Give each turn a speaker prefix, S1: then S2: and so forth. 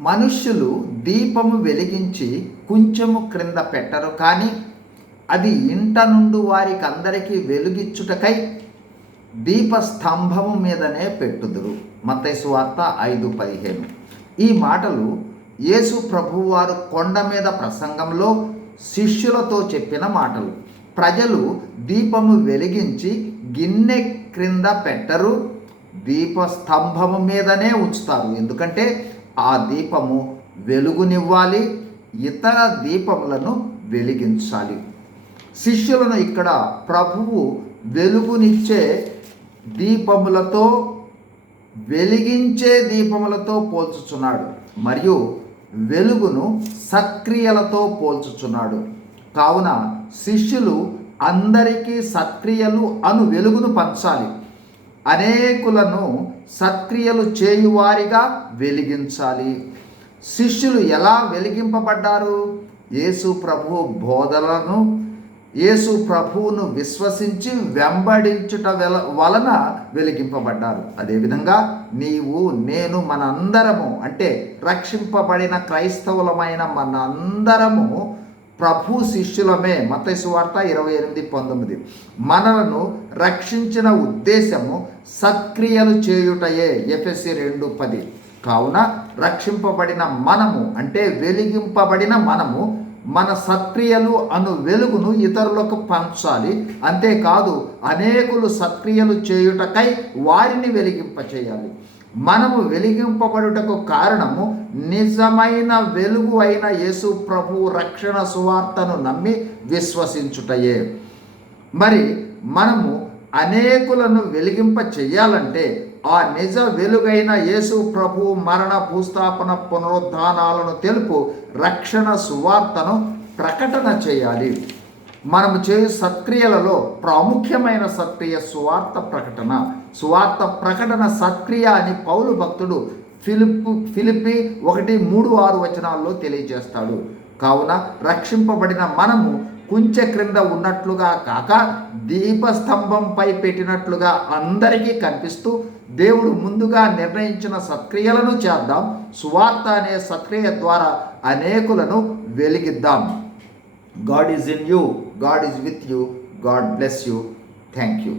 S1: మనుష్యులు దీపము వెలిగించి కొంచెము క్రింద పెట్టరు కానీ అది ఇంట నుండి వారికి అందరికీ వెలుగిచ్చుటకై దీపస్తంభము మీదనే పెట్టుదురు. మతైసు వార్త ఐదు పదిహేను. ఈ మాటలు యేసు ప్రభువారు కొండ మీద ప్రసంగంలో శిష్యులతో చెప్పిన మాటలు. ప్రజలు దీపము వెలిగించి గిన్నె క్రింద పెట్టరు దీపస్తంభము మీదనే ఉంచుతారు. ఎందుకంటే ఆ దీపము వెలుగునివ్వాలి ఇతర దీపములను వెలిగించాలి. శిష్యులను ఇక్కడ ప్రభువు వెలుగునిచ్చే దీపములతో వెలిగించే దీపములతో పోల్చుచున్నాడు మరియు వెలుగును సత్క్రియలతో పోల్చుచున్నాడు. కావున శిష్యులు అందరికీ సత్క్రియలు అను వెలుగును పంచాలి. అనేకులను సత్క్రియలు చేయువారిగా వెలిగించాలి. శిష్యులు ఎలా వెలిగింపబడ్డారు? యేసు ప్రభు బోధలను యేసు ప్రభువును విశ్వసించి వెంబడించుట వెల వలన వెలిగింపబడ్డారు. అదేవిధంగా నీవు నేను మనందరము అంటే రక్షింపబడిన క్రైస్తవులమైన మనందరము ప్రభు శిష్యులమే మతైసు వార్త ఇరవై ఎనిమిది పంతొమ్మిది. మనలను రక్షించిన ఉద్దేశము సత్క్రియలు చేయుటయే ఎఫ్ఎస్సి రెండు పది. కావున రక్షింపబడిన మనము అంటే వెలిగింపబడిన మనము మన సత్క్రియలు అను వెలుగును ఇతరులకు పంచాలి. అంతేకాదు అనేకులు సత్క్రియలు చేయుటకై వారిని వెలిగింపచేయాలి. మనము వెలిగింపబడుటకు కారణము నిజమైన వెలుగు అయిన యేసు ప్రభు రక్షణ సువార్తను నమ్మి విశ్వసించుటయే. మరి మనము అనేకులను వెలిగింప చెయ్యాలంటే ఆ నిజ వెలుగైన యేసు ప్రభు మరణ భూస్థాపన పునరుద్ధానాలను తెలుపు రక్షణ సువార్తను ప్రకటన చేయాలి. మనము చేయు సత్క్రియలలో ప్రాముఖ్యమైన సత్క్రియ సువార్త ప్రకటన. సువార్త ప్రకటన సత్క్రియ అని పౌలు భక్తుడు ఫిలిప్ ఫిలిపి ఒకటి మూడు ఆరు వచనాల్లో తెలియజేస్తాడు. కావున రక్షింపబడిన మనము కుంచె క్రింద ఉన్నట్లుగా కాక దీపస్తంభంపై పెట్టినట్లుగా అందరికీ కనిపిస్తూ దేవుడు ముందుగా నిర్ణయించిన సత్క్రియలను చేద్దాం. సువార్త అనే సత్క్రియ ద్వారా అనేకులను వెలిగిద్దాం. God is in you God is with you God bless you. Thank you